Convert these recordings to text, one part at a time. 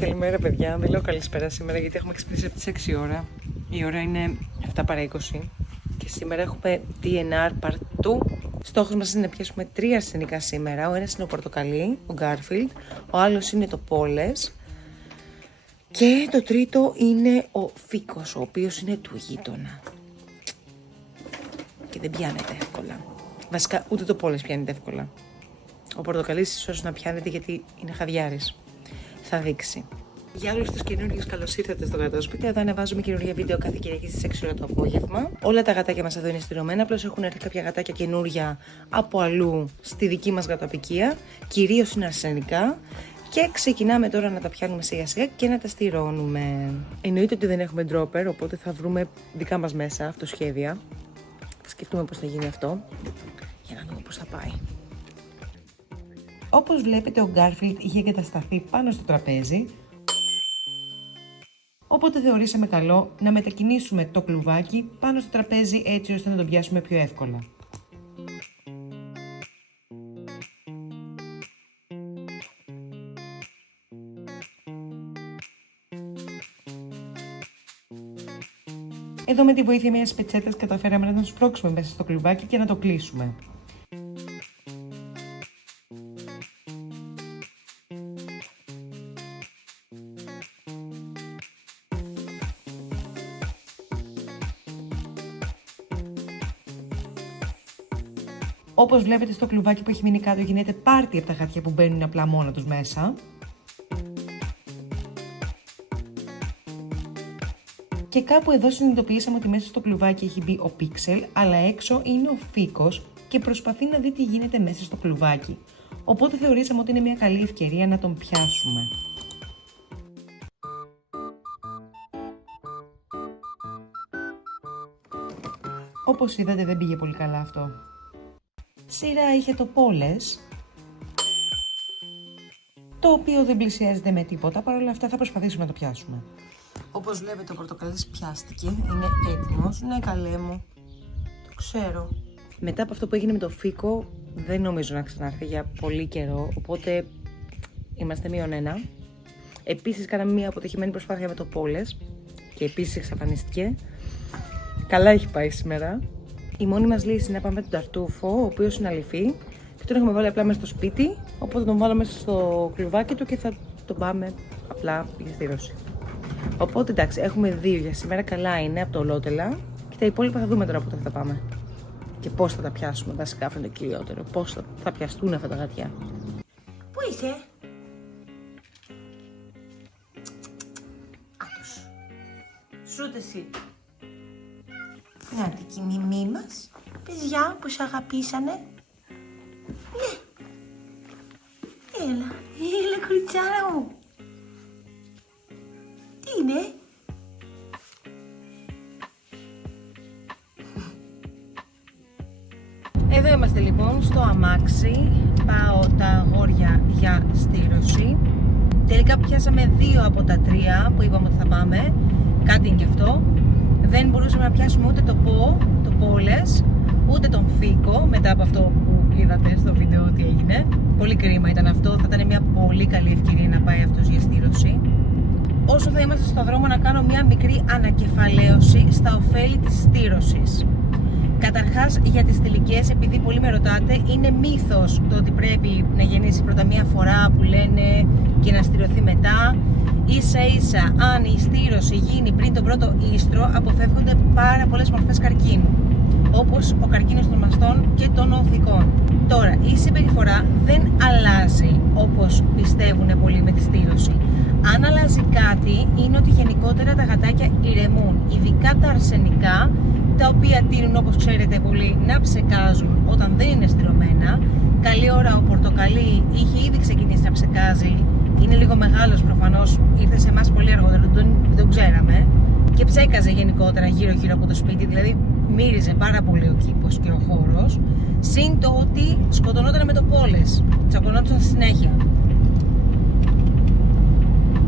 Καλημέρα παιδιά, δεν λέω καλησπέρα σήμερα γιατί έχουμε ξυπνήσει από τις 6 ώρα. Η ώρα είναι 7 παρά 20 και σήμερα έχουμε DNR Part 2. Στόχος μας είναι να πιάσουμε 3 αρσενικά σήμερα. Ο ένας είναι ο πορτοκαλί, ο Garfield, ο άλλος είναι το Πόλες και το τρίτο είναι ο Φίκος, ο οποίος είναι του γείτονα και δεν πιάνεται εύκολα. Βασικά ούτε το Πόλες πιάνεται εύκολα. Ο πορτοκαλής ίσως να πιάνεται γιατί είναι χαδιάρης. Θα δείξει. Για όλους τους καινούριους, καλώς ήρθατε στο γατόσπιτι. Εδώ ανεβάζουμε καινούργια βίντεο κάθε Κυριακή στις 6 ώρα το απόγευμα. Όλα τα γατάκια μας εδώ είναι στηρωμένα. Απλώς έχουν έρθει κάποια γατάκια καινούρια από αλλού στη δική μας γατοαπικία. Κυρίως είναι αρσενικά. Και ξεκινάμε τώρα να τα πιάνουμε σιγά σιγά και να τα στηρώνουμε. Εννοείται ότι δεν έχουμε ντρόπερ, οπότε θα βρούμε δικά μας μέσα αυτοσχέδια. Θα σκεφτούμε πώς θα γίνει αυτό για να δούμε πώς θα πάει. Όπως βλέπετε, ο Garfield είχε εγκατασταθεί πάνω στο τραπέζι, οπότε θεωρήσαμε καλό να μετακινήσουμε το κλουβάκι πάνω στο τραπέζι έτσι ώστε να τον πιάσουμε πιο εύκολα. Εδώ με τη βοήθεια μιας πετσέτας καταφέραμε να τον σπρώξουμε μέσα στο κλουβάκι και να το κλείσουμε. Όπως βλέπετε στο κλουβάκι που έχει μείνει κάτω γίνεται πάρτι από τα γατιά που μπαίνουν απλά μόνα τους μέσα. Και κάπου εδώ συνειδητοποιήσαμε ότι μέσα στο κλουβάκι έχει μπει ο Πίξελ, αλλά έξω είναι ο Φίκος και προσπαθεί να δει τι γίνεται μέσα στο κλουβάκι. Οπότε θεωρήσαμε ότι είναι μια καλή ευκαιρία να τον πιάσουμε. Όπως είδατε δεν πήγε πολύ καλά αυτό. Σειρά είχε το Πόλες, το οποίο δεν πλησιάζεται με τίποτα, παρόλα αυτά θα προσπαθήσουμε να το πιάσουμε. Όπως βλέπετε, ο πορτοκαλής πιάστηκε, είναι έτοιμος. Ναι, καλέ μου, το ξέρω. Μετά από αυτό που έγινε με το Φίκο, δεν νομίζω να ξανάρθει για πολύ καιρό, οπότε είμαστε -1. Επίσης κάναμε μια αποτυχημένη προσπάθεια με το Πόλες και επίσης εξαφανίστηκε. Καλά έχει πάει σήμερα. Η μόνη μας λύση είναι να πάμε με τον Ταρτούφο, ο οποίος είναι αληφή και τον έχουμε βάλει απλά μέσα στο σπίτι, οπότε τον βάλω μέσα στο κλουβάκι του και θα τον πάμε απλά για στήρωση. Οπότε εντάξει, έχουμε 2 για σήμερα, καλά είναι από το ολότελα και τα υπόλοιπα θα δούμε τώρα πότε θα πάμε και πώς θα τα πιάσουμε, βασικά αυτό είναι το κυριότερο, πώς θα πιαστούν αυτά τα γατιά. Πού είσαι? Άτος, σούτε εσύ. Να την κοινή μας, παιδιά που σ' αγαπήσανε. Ναι. Έλα κοριτσάρα μου. Τι είναι? Εδώ είμαστε λοιπόν στο αμάξι, πάω τα αγόρια για στήρωση. Τελικά πιάσαμε 2 από τα 3 που είπαμε ότι θα πάμε, κάτι είναι και αυτό. Δεν μπορούσαμε να πιάσουμε ούτε το Πόλες, ούτε τον Φίκο μετά από αυτό που είδατε στο βίντεο ότι έγινε. Πολύ κρίμα ήταν αυτό, θα ήταν μια πολύ καλή ευκαιρία να πάει αυτός για στήρωση. Όσο θα είμαστε στο δρόμο να κάνω μια μικρή ανακεφαλαίωση στα ωφέλη της στήρωσης. Καταρχάς για τις θηλυκές, επειδή πολλοί με ρωτάτε, είναι μύθος το ότι πρέπει να γεννήσει πρώτα μία φορά που λένε και να στηρωθεί μετά. Ίσα ίσα, αν η στήρωση γίνει πριν τον πρώτο ίστρο, αποφεύγονται πάρα πολλές μορφές καρκίνου, όπως ο καρκίνος των μαστών και των οθικών. Τώρα, η συμπεριφορά δεν αλλάζει όπως πιστεύουν πολλοί με τη στήρωση. Αν αλλάζει κάτι, είναι ότι γενικότερα τα γατάκια ηρεμούν, ειδικά τα αρσενικά, τα οποία τείνουν, όπως ξέρετε πολύ, να ψεκάζουν όταν δεν είναι στηρωμένα. Καλή ώρα ο πορτοκαλί είχε ήδη ξεκινήσει να ψεκάζει. Είναι λίγο μεγάλος προφανώς, ήρθε σε εμάς πολύ αργότερα, δεν τον ξέραμε. Και ψέκαζε γενικότερα γύρω-γύρω από το σπίτι, δηλαδή μύριζε πάρα πολύ ο κήπος και ο χώρος. Συν το ότι σκοτωνόταν με το Πόλες, τσακωνόταν συνέχεια.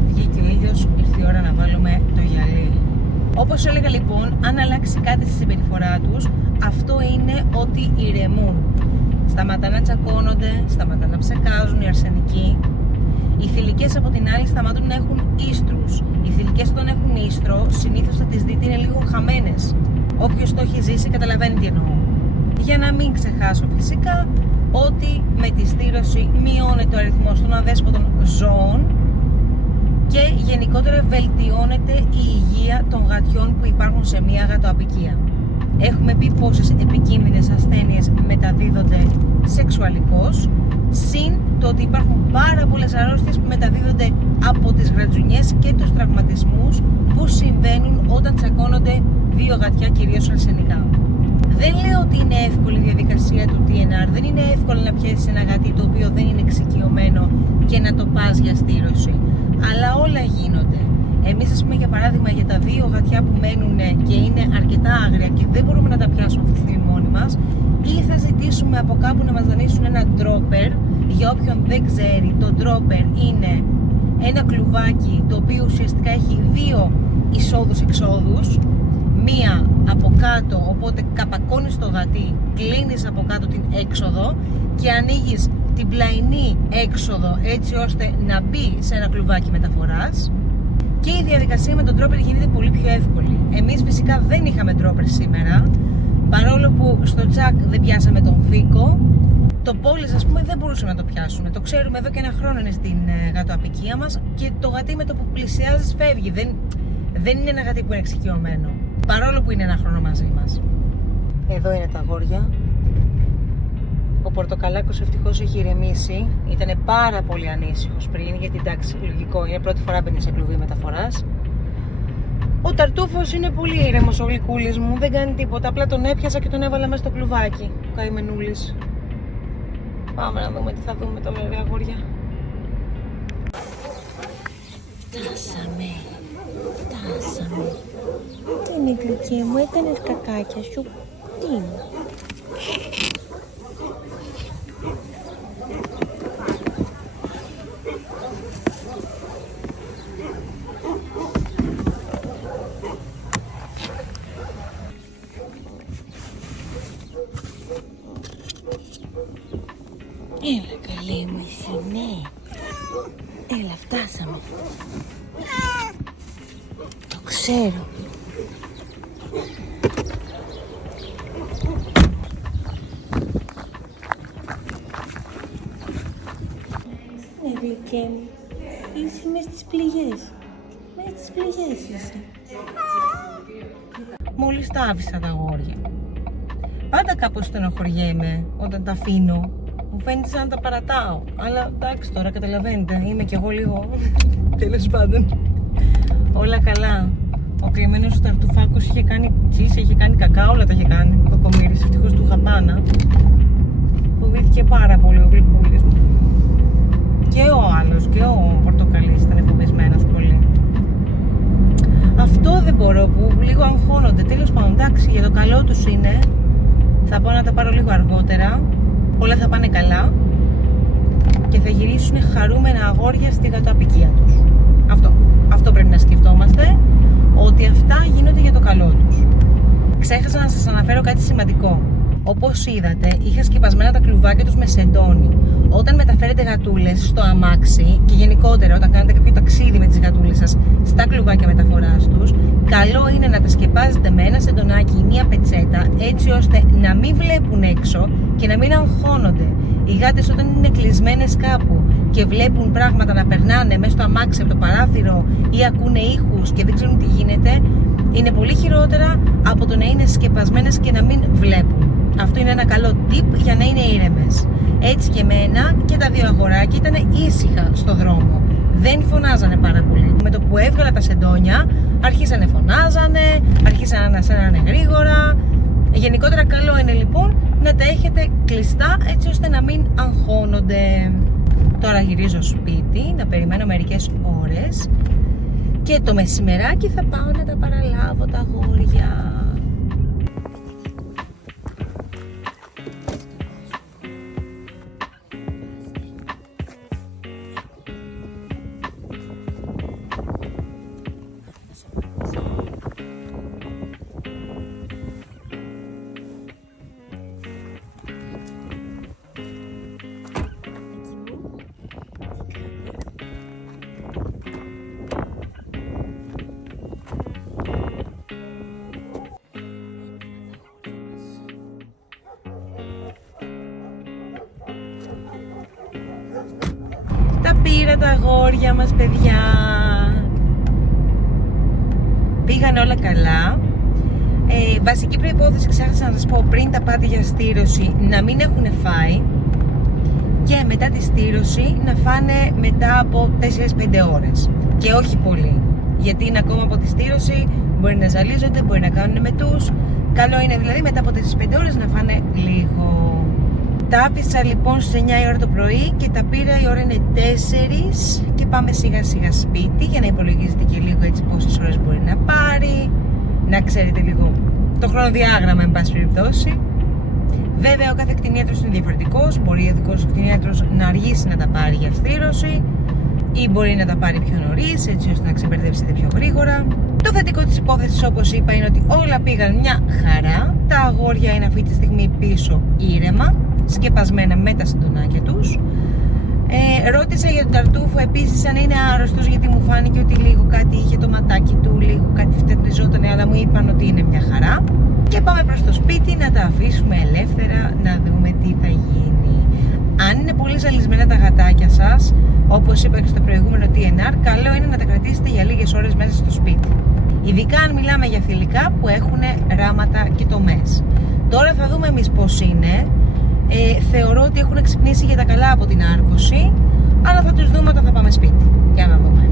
Βγήκε ο ήλιος, ήρθε η ώρα να βάλουμε το γυαλί. Όπως έλεγα λοιπόν, αν αλλάξει κάτι στη συμπεριφορά τους, αυτό είναι ότι ηρεμούν. Σταματά να τσακώνονται, σταματά να ψεκάζουν οι αρσενικοί. Οι θηλυκές από την άλλη σταματούν να έχουν ίστρους. Οι θηλυκές όταν έχουν ίστρο, συνήθως θα τις δείτε είναι λίγο χαμένες. Όποιος το έχει ζήσει καταλαβαίνει τι εννοώ. Για να μην ξεχάσω φυσικά ότι με τη στήρωση μειώνεται ο αριθμός των αδέσποτων ζώων και γενικότερα βελτιώνεται η υγεία των γατιών που υπάρχουν σε μια γατοαπικία. Έχουμε πει πόσες επικίνδυνες ασθένειες μεταδίδονται σεξουαλικώς, συν το ότι υπάρχουν πάρα πολλές αρρώστιες που μεταδίδονται από τις γρατζουνιές και τους τραυματισμούς που συμβαίνουν όταν τσακώνονται δύο γατιά, κυρίως αρσενικά. Δεν λέω ότι είναι εύκολη η διαδικασία του TNR, δεν είναι εύκολο να πιέσεις ένα γατί το οποίο δεν είναι εξοικειωμένο και να το πας για στήρωση, αλλά όλα γίνονται. Εμείς, ας πούμε, για παράδειγμα, για τα δύο γατιά που μένουν και είναι αρκετά άγρια και δεν μπορούμε να τα πιάσουμε αυτή τη στιγμή μόνοι μας, ή θα ζητήσουμε από κάπου να μας δανείσουν ένα dropper. Για όποιον δεν ξέρει, το dropper είναι ένα κλουβάκι το οποίο ουσιαστικά έχει δύο εισόδους-εξόδους, μία από κάτω, οπότε καπακώνεις το γατί, κλείνεις από κάτω την έξοδο και ανοίγεις την πλαϊνή έξοδο έτσι ώστε να μπει σε ένα κλουβάκι μεταφοράς. Και η διαδικασία με τον dropper γίνεται πολύ πιο εύκολη. Εμείς φυσικά δεν είχαμε dropper σήμερα, παρόλο που στο Jack δεν πιάσαμε τον Φίκο. Το Πόλης, ας πούμε, δεν μπορούσαμε να το πιάσουμε. Το ξέρουμε εδώ και ένα χρόνο είναι στην γατοαπικία μας και το γατί με το που πλησιάζεις φεύγει. Δεν είναι ένα γατί που είναι εξοικειωμένο, παρόλο που είναι ένα χρόνο μαζί μας. Εδώ είναι τα αγόρια. Ο Πορτοκαλάκος ευτυχώς έχει ηρεμήσει. Ήτανε πάρα πολύ ανήσυχος πριν, γιατί εντάξει, λογικό είναι, πρώτη φορά μπαίνει σε κλουβί μεταφοράς. Ο Ταρτούφος είναι πολύ ήρεμος, ο γλυκούλης μου, δεν κάνει τίποτα. Απλά τον έπιασα και τον έβαλα μέσα στο κλουβάκι. Ο καημενούλης. Πάμε να δούμε τι θα δούμε τώρα, ρε αγόρια. Φτάσαμε. Τι είναι, γλυκέ μου, έκανες κακάκια σου. Τι είναι? Έλα καλέ μου εσύ, ναι. Έλα, φτάσαμε. Το ξέρω. Ναι, γλυκέ μου. Είσαι μες στις πληγές. Μες στις πληγές είσαι. Μόλις τα άφησα τα αγόρια. Πάντα κάπως στενοχωριέμαι όταν τα αφήνω. Μου φαίνεται σαν να τα παρατάω. Αλλά εντάξει, τώρα καταλαβαίνετε, είμαι κι εγώ λίγο. Τέλος πάντων. Όλα καλά. Ο κλειμμένος ο Ταρτουφάκος είχε κάνει τσίσα, είχε κάνει κακά, όλα τα είχε κάνει. Ο Κοκομύρης, ευτυχώς του είχα πάνα. Φοβήθηκε πάρα πολύ ο γλυκούλης μου. Και ο άλλος, και ο Πορτοκαλής ήταν φοβισμένος πολύ. Αυτό δεν μπορώ, που λίγο αγχώνονται. Τέλος πάντων, εντάξει, για το καλό τους είναι. Θα πάω να τα πάρω λίγο αργότερα. Όλα θα πάνε καλά και θα γυρίσουν χαρούμενα αγόρια στη γατοαπικία τους. Αυτό πρέπει να σκεφτόμαστε, ότι αυτά γίνονται για το καλό τους. Ξέχασα να σας αναφέρω κάτι σημαντικό. Όπως είδατε, είχα σκεπασμένα τα κλουβάκια τους με σεντόνι. Όταν μεταφέρετε γατούλες στο αμάξι και γενικότερα όταν κάνετε κάποιο ταξίδι με τις γατούλες σας στα κλουβάκια μεταφοράς τους, καλό είναι να τα σκεπάζετε με ένα σεντονάκι ή μια πετσέτα, έτσι ώστε να μην βλέπουν έξω και να μην αγχώνονται. Οι γάτες όταν είναι κλεισμένες κάπου και βλέπουν πράγματα να περνάνε μέσα στο αμάξι από το παράθυρο ή ακούνε ήχους και δεν ξέρουν τι γίνεται, είναι πολύ χειρότερα από το να είναι σκεπασμένες και να μην βλέπουν. Αυτό είναι ένα καλό tip για να είναι ήρεμες. Έτσι και εμένα και τα δύο αγοράκια ήταν ήσυχα στο δρόμο. Δεν φωνάζανε πάρα πολύ. Με το που έβγαλα τα σεντόνια, αρχίσανε φωνάζανε, αρχίσανε να σένανε γρήγορα. Γενικότερα καλό είναι λοιπόν να τα έχετε κλειστά έτσι ώστε να μην αγχώνονται. Τώρα γυρίζω σπίτι, να περιμένω μερικές ώρες και το μεσημεράκι θα πάω να τα παραλάβω τα αγόρια. πήρα τα αγόρια μας, παιδιά. Πήγαν όλα καλά. Βασική προϋπόθεση, ξέχασα να σας πω πριν τα πάτε για στήρωση, να μην έχουν φάει και μετά τη στήρωση να φάνε μετά από 4-5 ώρες και όχι πολύ, γιατί είναι ακόμα από τη στήρωση, μπορεί να ζαλίζονται, μπορεί να κάνουν μετούς. Καλό είναι δηλαδή μετά από 4-5 ώρες να φάνε λίγο. Τα άφησα λοιπόν στις 9 η ώρα το πρωί και τα πήρα, η ώρα είναι 4 και πάμε σιγά σιγά σπίτι για να υπολογίζετε και λίγο έτσι πόσες ώρες μπορεί να πάρει, να ξέρετε λίγο το χρονοδιάγραμμα εν πάση περιπτώσει. Βέβαια ο κάθε κτηνίατρος είναι διαφορετικός, μπορεί ο δικός κτηνίατρος να αργήσει να τα πάρει για στήρωση ή μπορεί να τα πάρει πιο νωρίς έτσι ώστε να ξεμπερδεύσετε πιο γρήγορα. Το θετικό της υπόθεσης, όπως είπα, είναι ότι όλα πήγαν μια χαρά. Τα αγόρια είναι αυτή τη στιγμή πίσω ήρεμα, σκεπασμένα με τα συντονάκια τους. Ρώτησα για τον Ταρτούφο επίσης αν είναι άρρωστος, γιατί μου φάνηκε ότι λίγο κάτι είχε το ματάκι του, λίγο κάτι φτερνιζότανε, αλλά μου είπαν ότι είναι μια χαρά. Και πάμε προς το σπίτι να τα αφήσουμε ελεύθερα, να δούμε τι θα γίνει. Αν είναι πολύ ζαλισμένα τα γατάκια σας, όπως είπα και στο προηγούμενο TNR, καλό είναι να τα κρατήσετε για λίγες ώρες μέσα στο σπίτι. Ειδικά αν μιλάμε για θηλυκά που έχουν ράματα και τομές. Τώρα θα δούμε εμείς πώς είναι. Θεωρώ ότι έχουν ξυπνήσει για τα καλά από την άρκωση, αλλά θα τους δούμε όταν θα πάμε σπίτι. Για να δούμε.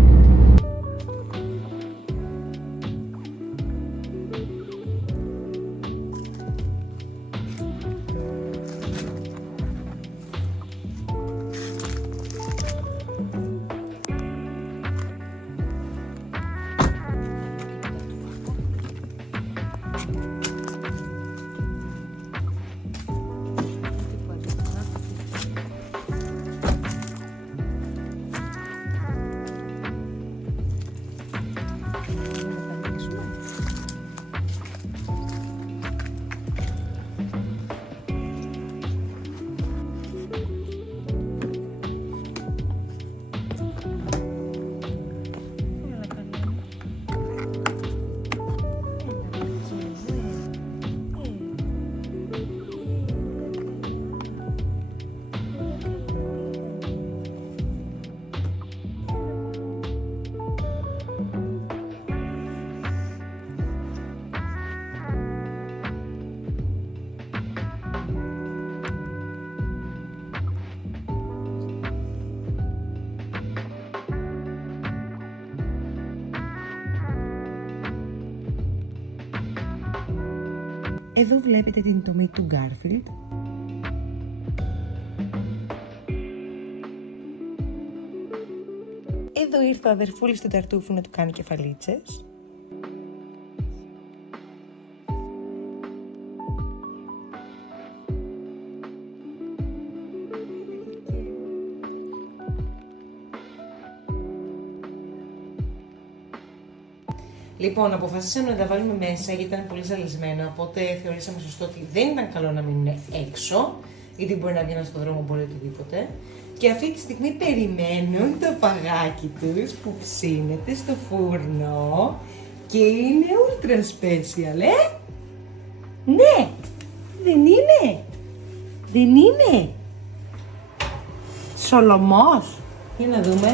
Εδώ βλέπετε την τομή του Garfield. Εδώ ήρθε ο αδερφούλης του Ταρτούφου να του κάνει κεφαλίτσες. Λοιπόν, αποφασίσαμε να τα βάλουμε μέσα γιατί ήταν πολύ ζαλισμένα, οπότε θεωρήσαμε σωστό ότι δεν ήταν καλό να μείνουν έξω, γιατί μπορεί να βγαίνουν στον δρόμο, μπορεί οτιδήποτε. Και αυτή τη στιγμή περιμένουν το παγάκι τους που ψήνεται στο φούρνο και είναι ultra special, Ναι, δεν είναι, δεν είναι. Σολομός. Για να δούμε.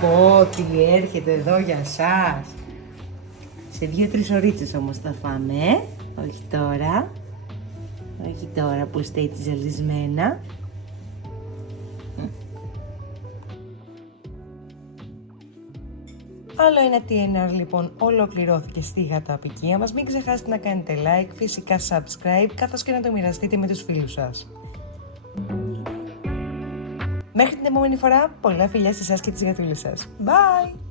Πω, τι έρχεται εδώ για σας. Σε 2-3 ωρίτσες όμως θα φάμε, όχι τώρα. Όχι τώρα που είστε έτσι ζαλισμένα. Άλλο ένα TNR λοιπόν ολοκληρώθηκε στη γατοαπικία μας. Μην ξεχάσετε να κάνετε like, φυσικά subscribe, καθώς και να το μοιραστείτε με τους φίλους σας. Μέχρι την επόμενη φορά, πολλά φιλιά σε εσάς και τις γατούλες σας. Bye!